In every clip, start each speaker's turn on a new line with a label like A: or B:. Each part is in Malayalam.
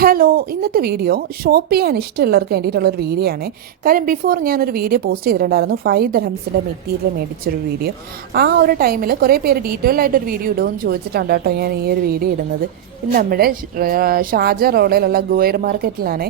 A: ഹലോ ഇന്നത്തെ വീഡിയോ ഷോപ്പ് ചെയ്യാൻ ഇഷ്ടമുള്ളവർക്ക് വേണ്ടിയിട്ടുള്ള ഒരു വീഡിയോ ആണ്. കാര്യം ബിഫോർ ഞാനൊരു വീഡിയോ പോസ്റ്റ് ചെയ്തിട്ടുണ്ടായിരുന്നു. ഫൈവ് ദർഹംസിന്റെ മെറ്റീരിയൽ മേടിച്ചൊരു വീഡിയോ ആ ഒരു ടൈമിൽ കുറേ പേര് ഡീറ്റെയിൽ ആയിട്ടൊരു വീഡിയോ ഇടുമെന്ന് ചോദിച്ചിട്ടുണ്ട് കേട്ടോ ഞാൻ ഈ ഒരു വീഡിയോ ഇടുന്നത്. ഇത് നമ്മുടെ ഷാജ റോഡിലുള്ള ഗുവൈർ മാർക്കറ്റിലാണ്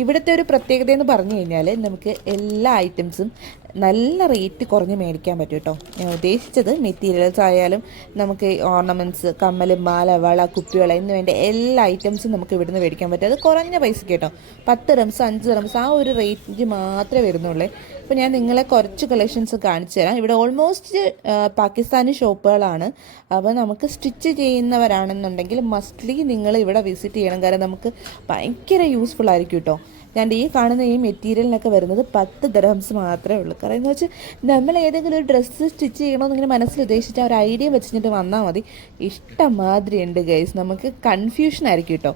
A: ഇവിടുത്തെ ഒരു പ്രത്യേകത എന്ന് പറഞ്ഞു കഴിഞ്ഞാൽ നമുക്ക് എല്ലാ ഐറ്റംസും നല്ല റേറ്റ് കുറഞ്ഞ് മേടിക്കാൻ പറ്റും കേട്ടോ. ഞാൻ ഉദ്ദേശിച്ചത് മെറ്റീരിയൽസ് ആയാലും നമുക്ക് ഓർണമെന്റ്സ് കമ്മൽ മാല വള കുപ്പിവള എന്ന് വേണ്ട എല്ലാ ഐറ്റംസും നമുക്ക് ഇവിടുന്ന് മേടിക്കാൻ പറ്റും. അത് കുറഞ്ഞ പൈസക്ക് കേട്ടോ. പത്ത് റംസ് അഞ്ച് റംസ് ആ ഒരു റേറ്റ് മാത്രമേ വരുന്നുള്ളൂ. അപ്പോൾ ഞാൻ നിങ്ങളെ കുറച്ച് കളക്ഷൻസ് കാണിച്ചു തരാം. ഇവിടെ ഓൾമോസ്റ്റ് പാകിസ്ഥാനി ഷോപ്പുകളാണ്. അപ്പോൾ നമുക്ക് സ്റ്റിച്ച് ചെയ്യുന്നവരാണെന്നുണ്ടെങ്കിൽ മസ്റ്റ്ലി നിങ്ങൾ ഇവിടെ വിസിറ്റ് ചെയ്യണം. കാരണം നമുക്ക് ഭയങ്കര യൂസ്ഫുൾ ആയിരിക്കും കേട്ടോ. ഞാൻ ഈ കാണുന്ന ഈ മെറ്റീരിയലിനൊക്കെ വരുന്നത് പത്ത് ദർഹംസ് മാത്രമേ ഉള്ളൂ. കാരണം എന്ന് വെച്ചാൽ നമ്മൾ ഏതെങ്കിലും ഒരു ഡ്രസ്സ് സ്റ്റിച്ച് ചെയ്യണമെന്ന് ഇങ്ങനെ മനസ്സിൽ ഉദ്ദേശിച്ച ഒരു ഐഡിയ വെച്ചിട്ട് വന്നാൽ മതി. ഇഷ്ടമാതിരി ഉണ്ട് ഗൈസ് നമുക്ക് കൺഫ്യൂഷൻ ആയിരിക്കും കേട്ടോ.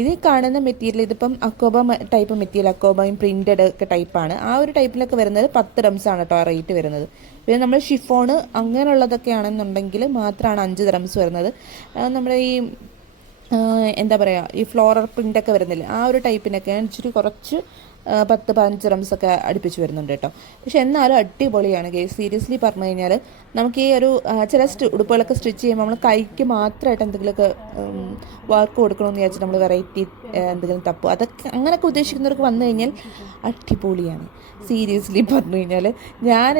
A: ഇത് കാണുന്ന മെറ്റീരിയൽ ഇതിപ്പം അക്കോബ ടൈപ്പ് മെറ്റീരിയൽ അക്കോബയും പ്രിന്റഡ് ഒക്കെ ടൈപ്പാണ് ആ ഒരു ടൈപ്പിലൊക്കെ വരുന്നത് പത്ത് ഡ്രംസാണ് കേട്ടോ ആ റേറ്റ് വരുന്നത്. പിന്നെ നമ്മൾ ഷിഫോണ് അങ്ങനെയുള്ളതൊക്കെ ആണെന്നുണ്ടെങ്കിൽ മാത്രമാണ് അഞ്ച് ഡ്രംസ് വരുന്നത്. നമ്മുടെ ഈ എന്താ പറയുക ഈ ഫ്ലോറർ പ്രിന്റൊക്കെ വരുന്നില്ല ആ ഒരു ടൈപ്പിനൊക്കെ ഇച്ചിരി കുറച്ച് പത്ത് പതിനഞ്ച് റംസ് ഒക്കെ അടുപ്പിച്ച് വരുന്നുണ്ട് കേട്ടോ. പക്ഷെ എന്നാലും അടിപൊളിയാണ് കേസ് സീരിയസ്ലി പറഞ്ഞു കഴിഞ്ഞാൽ നമുക്ക് ഈ ഒരു ചില ഉടുപ്പുകളൊക്കെ സ്റ്റിച്ച് ചെയ്യുമ്പോൾ നമ്മൾ കൈക്ക് മാത്രമായിട്ട് എന്തെങ്കിലുമൊക്കെ വർക്ക് കൊടുക്കണമെന്ന് വിചാരിച്ചിട്ട് നമ്മൾ വെറൈറ്റി എന്തെങ്കിലും തപ്പും. അതൊക്കെ അങ്ങനെയൊക്കെ ഉദ്ദേശിക്കുന്നവർക്ക് വന്നു കഴിഞ്ഞാൽ അടിപൊളിയാണ്. സീരിയസ്ലി പറഞ്ഞു കഴിഞ്ഞാൽ ഞാൻ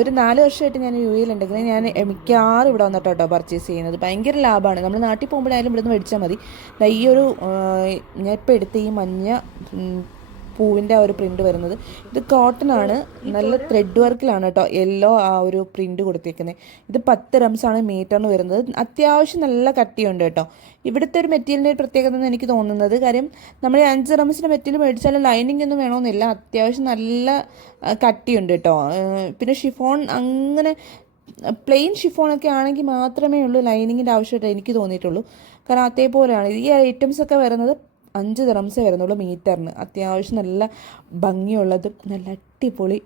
A: ഒരു നാല് വർഷമായിട്ട് ഞാൻ യു എയിലുണ്ടെങ്കിൽ ഞാൻ മിക്കവാറും ഇവിടെ വന്നിട്ടോ കേട്ടോ പർച്ചേസ് ചെയ്യുന്നത്. ഭയങ്കര ലാഭമാണ്. നമ്മൾ നാട്ടിൽ പോകുമ്പോഴായാലും ഇവിടുന്ന് മേടിച്ചാൽ മതി. ഈ ഒരു ഞാൻ ഇപ്പോൾ എടുത്ത ഈ മഞ്ഞ പൂവിന്റെ ആ ഒരു പ്രിന്റ് വരുന്നത്. ഇത് കോട്ടൺ ആണ് നല്ല ത്രെഡ് വർക്കിലാണ് കേട്ടോ യെല്ലോ ആ ഒരു പ്രിന്റ് കൊടുത്തേക്കുന്നത് ഇത് പത്ത് റംസ് ആണ് മീറ്ററിന് വരുന്നത്. അത്യാവശ്യം നല്ല കട്ടിയുണ്ട് കേട്ടോ ഇവിടുത്തെ ഒരു മെറ്റീരിയലിന്റെ പ്രത്യേകത എന്ന് എനിക്ക് തോന്നുന്നത് കാര്യം നമ്മൾ അഞ്ച് റംസിന്റെ മെറ്റീരിയൽ മേടിച്ചാലും ലൈനിങ് ഒന്നും വേണമെന്നില്ല. അത്യാവശ്യം നല്ല കട്ടിയുണ്ട് കേട്ടോ പിന്നെ ഷിഫോൺ അങ്ങനെ പ്ലെയിൻ ഷിഫോണൊക്കെ ആണെങ്കിൽ മാത്രമേ ഉള്ളൂ ലൈനിങ്ങിന്റെ ആവശ്യമായിട്ട് എനിക്ക് തോന്നിയിട്ടുള്ളൂ. കാരണം അതേപോലെയാണ്. ഈ ഐറ്റംസ് ഒക്കെ വരുന്നത് അഞ്ച് ദിറംസേ വരുന്നുള്ളൂ മീറ്ററിന്. അത്യാവശ്യം നല്ല ഭംഗിയുള്ളതും നല്ല അടിപൊളി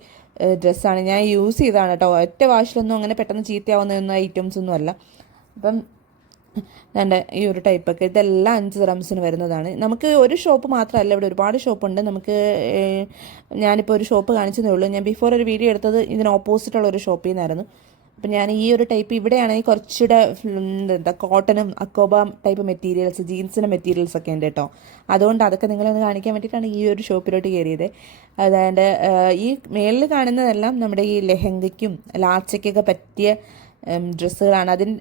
A: ഡ്രസ്സാണ്. ഞാൻ യൂസ് ചെയ്തതാണ് കേട്ടോ. ഒറ്റ വാഷിലൊന്നും അങ്ങനെ പെട്ടെന്ന് ചീത്തയാവുന്ന ഐറ്റംസ് ഒന്നും അല്ല. അപ്പം എന്റെ ഈ ഒരു ടൈപ്പൊക്കെ ഇതെല്ലാം അഞ്ച് ദിറംസിന് വരുന്നതാണ്. നമുക്ക് ഒരു ഷോപ്പ് മാത്രമല്ല ഇവിടെ ഒരുപാട് ഷോപ്പുണ്ട് നമുക്ക് ഞാനിപ്പോൾ ഒരു ഷോപ്പ് കാണിച്ചതേ ഉള്ളൂ. ഞാൻ ബിഫോർ ഒരു വീഡിയോ എടുത്തത് ഇതിന് ഓപ്പോസിറ്റുള്ള ഒരു ഷോപ്പിൽ നിന്നായിരുന്നു അപ്പം ഞാൻ ഈ ഒരു ടൈപ്പ് ഇവിടെയാണെങ്കിൽ കുറച്ചുകൂടെ എന്താ കോട്ടനും അക്കോബ ടൈപ്പ് മെറ്റീരിയൽസ് ജീൻസിന്റെ മെറ്റീരിയൽസ് ഒക്കെ ഉണ്ട് കേട്ടോ. അതുകൊണ്ട് അതൊക്കെ നിങ്ങളൊന്ന് കാണിക്കാൻ വേണ്ടിയിട്ടാണ് ഈ ഒരു ഷോപ്പിലോട്ട് കയറിയത്. അതായത് ഈ മേളിൽ കാണുന്നതെല്ലാം നമ്മുടെ ഈ ലെഹങ്കയ്ക്കും ലാച്ചയ്ക്കൊക്കെ പറ്റിയ ഡ്രസ്സുകളാണ്. അതിന്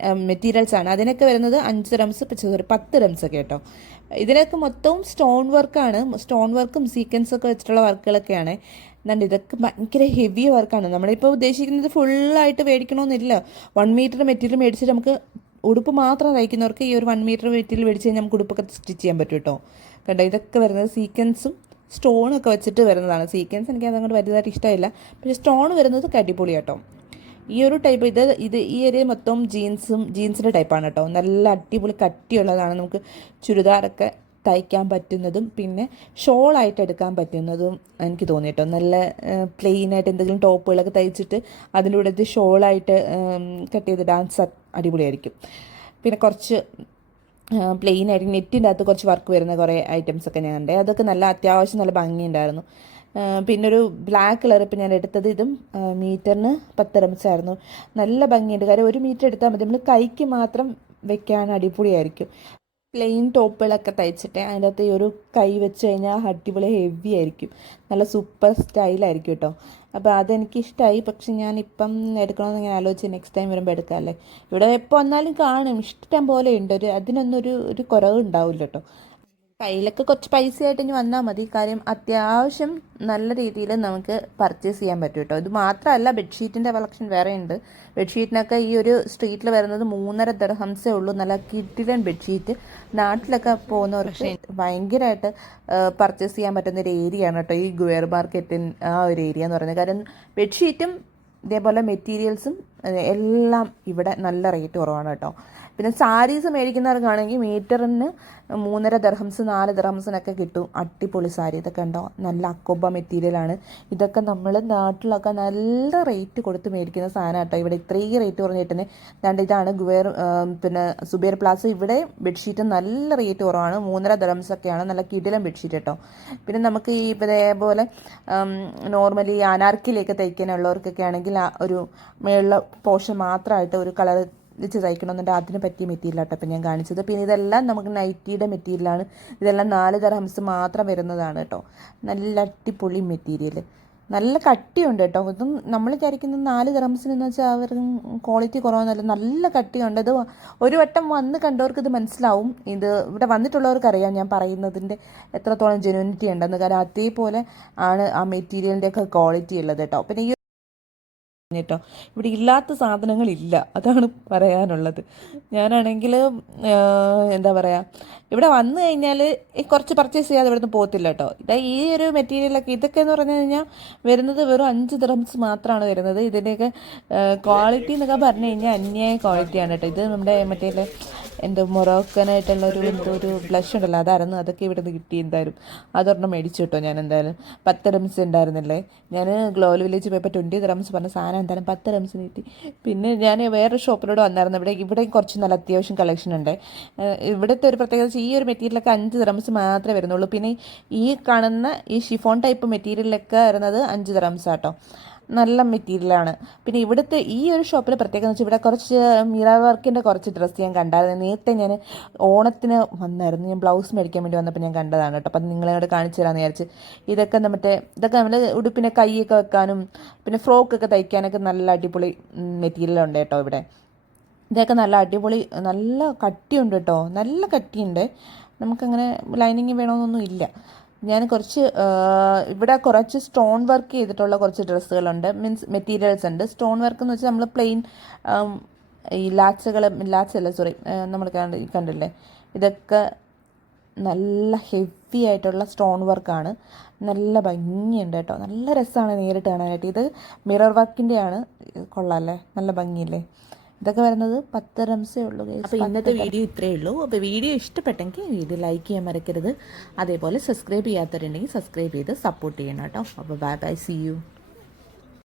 A: ആണ്. അതിനൊക്കെ വരുന്നത് അഞ്ച് റംസ് സോറി പത്ത് റംസ് ഒക്കെ കേട്ടോ. ഇതിനൊക്കെ മൊത്തവും സ്റ്റോൺ വർക്കാണ് സ്റ്റോൺ വർക്കും സീക്വൻസൊക്കെ വെച്ചിട്ടുള്ള വർക്കുകളൊക്കെയാണ് എന്നാണ്ട് ഇതൊക്കെ ഭയങ്കര ഹെവി വർക്കാണ് നമ്മളിപ്പോൾ ഉദ്ദേശിക്കുന്നത് ഫുള്ളായിട്ട് മേടിക്കണമെന്നില്ല വൺ മീറ്റർ മെറ്റീരിയൽ മേടിച്ചിട്ട് നമുക്ക് ഉടുപ്പ് മാത്രം തയ്ക്കുന്നവർക്ക് ഈ ഒരു വൺ മീറ്റർ മെറ്റീരിയൽ മേടിച്ച് കഴിഞ്ഞാൽ നമുക്ക് ഉടുപ്പൊക്കെ സ്റ്റിച്ച് ചെയ്യാൻ പറ്റും കേട്ടോ കണ്ടോ ഇതൊക്കെ വരുന്നത് സീക്വൻസും സ്റ്റോണൊക്കെ വെച്ചിട്ട് വരുന്നതാണ്. സീക്വൻസ് എനിക്ക് അതങ്ങോട്ട് വലുതായിട്ട് ഇഷ്ടമില്ല പക്ഷേ സ്റ്റോൺ വരുന്നത് കടിപൊളി കേട്ടോ ഈ ഒരു ടൈപ്പ് ഇത് ഇത് ഈ ഏരിയ മൊത്തം ജീൻസും ജീൻസിന്റെ ടൈപ്പാണ് കേട്ടോ നല്ല അടിപൊളി കട്ടിയുള്ളതാണ് നമുക്ക് ചുരിദാറൊക്കെ തയ്ക്കാൻ പറ്റുന്നതും പിന്നെ ഷോളായിട്ട് എടുക്കാൻ പറ്റുന്നതും എനിക്ക് തോന്നിയിട്ടോ. നല്ല പ്ലെയിനായിട്ട് എന്തെങ്കിലും ടോപ്പുകളൊക്കെ തയ്ച്ചിട്ട് അതിന്റെ കൂടെ ഷോളായിട്ട് കട്ട് ചെയ്ത് ഡാൻസ് അടിപൊളിയായിരിക്കും. പിന്നെ കുറച്ച് പ്ലെയിൻ ആയിട്ട് നെറ്റിന്റെ അകത്ത് കുറച്ച് വർക്ക് വരുന്ന കുറേ ഐറ്റംസ് ഒക്കെ ഞാൻ കണ്ടേ. അതൊക്കെ നല്ല അത്യാവശ്യം നല്ല ഭംഗിയുണ്ടായിരുന്നു. പിന്നെ ഒരു ബ്ലാക്ക് കളർ ഇപ്പം ഞാൻ എടുത്തത് ഇതും മീറ്ററിന് പത്ത് റംസ് ആയിരുന്നു നല്ല ഭംഗിയുണ്ട്. കാര്യം ഒരു മീറ്റർ എടുത്താൽ മതി. നമ്മൾ കൈക്ക് മാത്രം വെക്കാൻ അടിപൊളിയായിരിക്കും. പ്ലെയിൻ ടോപ്പുകളൊക്കെ തയ്ച്ചിട്ട് അതിന്റെ അകത്ത് ഈ ഒരു കൈ വെച്ച് കഴിഞ്ഞാൽ അടിപൊളി ഹെവി ആയിരിക്കും. നല്ല സൂപ്പർ സ്റ്റൈലായിരിക്കും കേട്ടോ. അപ്പോൾ അതെനിക്ക് ഇഷ്ടമായി പക്ഷെ ഞാൻ ഇപ്പം എടുക്കണമെന്ന് ഇങ്ങനെ ആലോചിച്ച് നെക്സ്റ്റ് ടൈം വരുമ്പോൾ എടുക്കാമല്ലേ ഇവിടെ എപ്പോൾ വന്നാലും കാണും. ഇഷ്ടം പോലെ ഉണ്ട്. ഒരു അതിനൊന്നും ഒരു ഒരു കുറവ് ഉണ്ടാവില്ല കേട്ടോ. കയ്യിലൊക്കെ കുറച്ച് പൈസ ആയിട്ട് ഇനി വന്നാൽ മതി. കാര്യം അത്യാവശ്യം നല്ല രീതിയിൽ നമുക്ക് പർച്ചേസ് ചെയ്യാൻ പറ്റും കേട്ടോ. ഇത് മാത്രമല്ല ബെഡ്ഷീറ്റിന്റെ കളക്ഷൻ വേറെ ഉണ്ട്. ബെഡ്ഷീറ്റിനൊക്കെ ഈ ഒരു സ്ട്രീറ്റിൽ വരുന്നത് മൂന്നര ദർഹംസേ ഉള്ളൂ. നല്ല കിട്ടിലൻ ബെഡ്ഷീറ്റ് നാട്ടിലൊക്കെ പോകുന്നവർക്ക് ഭയങ്കരമായിട്ട് പർച്ചേസ് ചെയ്യാൻ പറ്റുന്ന ഒരു ഏരിയ ആണ് കേട്ടോ ഈ ഗുവേർ മാർക്കറ്റിൻ ആ ഒരു ഏരിയ എന്ന് പറയുന്നത്. കാരണം ബെഡ്ഷീറ്റും ഇതേപോലെ മെറ്റീരിയൽസും എല്ലാം ഇവിടെ നല്ല റേറ്റ് കുറവാണ് കേട്ടോ. പിന്നെ സാരീസ് മേടിക്കുന്നവർക്കാണെങ്കിൽ മീറ്ററിന് മൂന്നര ദർഹംസ് നാല് ദർഹംസിനൊക്കെ കിട്ടും. അടിപൊളി സാരി. ഇതൊക്കെ ഉണ്ടോ നല്ല അക്കോബ മെറ്റീരിയലാണ് ഇതൊക്കെ നമ്മൾ നാട്ടിലൊക്കെ നല്ല റേറ്റ് കൊടുത്ത് മേടിക്കുന്ന സാധനം കേട്ടോ. ഇവിടെ ഇത്രയും റേറ്റ് കുറഞ്ഞ് കിട്ടുന്നത് രണ്ട് ഇതാണ് ഗുവേർ പിന്നെ സുബേർ പ്ലാസ്. ഇവിടെ ബെഡ്ഷീറ്റ് നല്ല റേറ്റ് കുറവാണ്. മൂന്നര ദർഹംസ് ഒക്കെയാണ് നല്ല കിടിലം ബെഡ്ഷീറ്റ് കേട്ടോ. പിന്നെ നമുക്ക് ഈ ഇതേപോലെ നോർമലി അനാർക്കിലേക്ക് തയ്ക്കാനുള്ളവർക്കൊക്കെ ആണെങ്കിൽ ആ ഒരു മേളിലെ പോർഷൻ മാത്രമായിട്ട് ഒരു കളർ വെച്ച് തയ്ക്കണമെന്നുണ്ടെങ്കിൽ അതിന് പറ്റിയ മെറ്റീരിയൽ ആട്ടോ അപ്പം ഞാൻ കാണിച്ചത്. പിന്നെ ഇതെല്ലാം നമുക്ക് നൈറ്റിയുടെ മെറ്റീരിയലാണ് ഇതെല്ലാം നാല് തരം ഹംസ് മാത്രം വരുന്നതാണ് കേട്ടോ. നല്ല അടിപൊളി മെറ്റീരിയൽ. നല്ല കട്ടിയുണ്ട് കേട്ടോ. ഇതും നമ്മൾ വിചാരിക്കുന്നത് നാല് എന്ന് വെച്ചാൽ അവർ ക്വാളിറ്റി കുറവെന്നല്ല നല്ല കട്ടിയുണ്ട്. ഇത് ഒരു വട്ടം വന്ന് കണ്ടവർക്ക് ഇത് മനസ്സിലാവും. ഇത് ഇവിടെ വന്നിട്ടുള്ളവർക്ക് അറിയാം ഞാൻ പറയുന്നതിന്റെ എത്രത്തോളം ജെനുവിനിറ്റി ഉണ്ടെന്ന്. കാരണം അതേപോലെ ആണ് ആ മെറ്റീരിയലിന്റെയൊക്കെ ക്വാളിറ്റി ഉള്ളത് കേട്ടോ. പിന്നെ ഈ കേട്ടോ ഇവിടെ ഇല്ലാത്ത സാധനങ്ങളില്ല. അതാണ് പറയാനുള്ളത്. ഞാനാണെങ്കിൽ എന്താ പറയുക ഇവിടെ വന്നു കഴിഞ്ഞാൽ കുറച്ച് പർച്ചേസ് ചെയ്യാതെ ഇവിടുന്ന് പോകത്തില്ല കേട്ടോ ഇതാ ഈ ഒരു മെറ്റീരിയലൊക്കെ ഇതൊക്കെ എന്ന് പറഞ്ഞു കഴിഞ്ഞാൽ വരുന്നത് വെറും അഞ്ച് ദ്രംസ് മാത്രമാണ് വരുന്നത്. ഇതിന്റെയൊക്കെ ക്വാളിറ്റി എന്നൊക്കെ പറഞ്ഞു കഴിഞ്ഞാൽ അന്യായ ക്വാളിറ്റിയാണ് കേട്ടോ ഇത് നമ്മുടെ മറ്റേ എന്തോ മൊറോക്കനായിട്ടുള്ള ഒരു എന്തോ ഒരു ബ്ലഷ് ഉണ്ടല്ലോ അതായിരുന്നു. അതൊക്കെ ഇവിടെ നിന്ന് കിട്ടി എന്തായാലും. അതൊരെണ്ണം മേടിച്ചു കേട്ടോ ഞാൻ എന്തായാലും പത്ത് ഡ്രംസ് ഉണ്ടായിരുന്നില്ലേ? ഞാൻ ഗ്ലോബൽ വില്ലേജ് പോയപ്പോൾ ട്വന്റി ഡ്രംസ് പറഞ്ഞ സാധനം എന്തായാലും പത്ത് റംസ് നീട്ടി. പിന്നെ ഞാൻ വേറൊരു ഷോപ്പിലൂടെ വന്നായിരുന്നു. ഇവിടെ ഇവിടെ കുറച്ച് നല്ല അത്യാവശ്യം കളക്ഷൻ ഉണ്ട്. ഇവിടുത്തെ ഒരു പ്രത്യേകത ഈ ഒരു മെറ്റീരിയലൊക്കെ അഞ്ച് റംസ് മാത്രമേ വരുന്നുള്ളൂ. പിന്നെ ഈ കാണുന്ന ഈ ഷിഫോൺ ടൈപ്പ് മെറ്റീരിയലൊക്കെ വരുന്നത് അഞ്ച് റംസ് ആട്ടോ നല്ല മെറ്റീരിയലാണ് പിന്നെ ഇവിടുത്തെ ഈ ഒരു ഷോപ്പിൽ പ്രത്യേകത വെച്ചാൽ ഇവിടെ കുറച്ച് മിറർ വർക്കിന്റെ കുറച്ച് ഡ്രസ്സ് ഞാൻ കണ്ടായിരുന്നു. നേരത്തെ ഞാൻ ഓണത്തിന് വന്നായിരുന്നു. ഞാൻ ബ്ലൗസ് മേടിക്കാൻ വേണ്ടി വന്നപ്പോൾ ഞാൻ കണ്ടതാണ് കേട്ടോ. അപ്പം നിങ്ങളോട് കാണിച്ചു തരാമെന്ന് വിചാരിച്ച് ഇതൊക്കെ നമ്മുടെ ഇതൊക്കെ നമ്മൾ ഉടുപ്പിനെ കൈയൊക്കെ വെക്കാനും പിന്നെ ഫ്രോക്കൊക്കെ തയ്ക്കാനൊക്കെ നല്ല അടിപൊളി മെറ്റീരിയൽ ഉണ്ട് കേട്ടോ ഇവിടെ. ഇതൊക്കെ നല്ല അടിപൊളി നല്ല കട്ടിയുണ്ട് കേട്ടോ. നല്ല കട്ടിയുണ്ട്. നമുക്കങ്ങനെ ലൈനിങ് വേണമെന്നൊന്നും ഇല്ല. ഞാൻ കുറച്ച് ഇവിടെ കുറച്ച് സ്റ്റോൺ വർക്ക് ചെയ്തിട്ടുള്ള കുറച്ച് ഡ്രസ്സുകളുണ്ട്. മീൻസ് മെറ്റീരിയൽസ് ഉണ്ട്. സ്റ്റോൺ വർക്ക് എന്ന് വെച്ചാൽ നമ്മൾ പ്ലെയിൻ ഈ ലാച്ചുകൾ ലാച്ചല്ല സോറി നമ്മൾ കണ്ട് കണ്ടില്ലേ? ഇതൊക്കെ നല്ല ഹെവി ആയിട്ടുള്ള സ്റ്റോൺ വർക്കാണ് നല്ല ഭംഗിയുണ്ട് കേട്ടോ. നല്ല രസമാണ് നേരിട്ട് കാണാനായിട്ട്. ഇത് മിറർ വർക്കിന്റെയാണ് കൊള്ളാമല്ലേ നല്ല ഭംഗിയില്ലേ? ഇതൊക്കെ വരുന്നത് പത്ത് റംസേ ഉള്ളൂ അപ്പോൾ ഇന്നത്തെ വീഡിയോ ഇത്രയേ ഉള്ളൂ. അപ്പോൾ വീഡിയോ ഇഷ്ടപ്പെട്ടെങ്കിൽ വീഡിയോ ലൈക്ക് ചെയ്യാൻ മറക്കരുത്. അതേപോലെ സബ്സ്ക്രൈബ് ചെയ്യാത്തവരുണ്ടെങ്കിൽ സബ്സ്ക്രൈബ് ചെയ്ത് സപ്പോർട്ട് ചെയ്യണം കേട്ടോ. അപ്പോൾ ബൈ ബൈ സി യു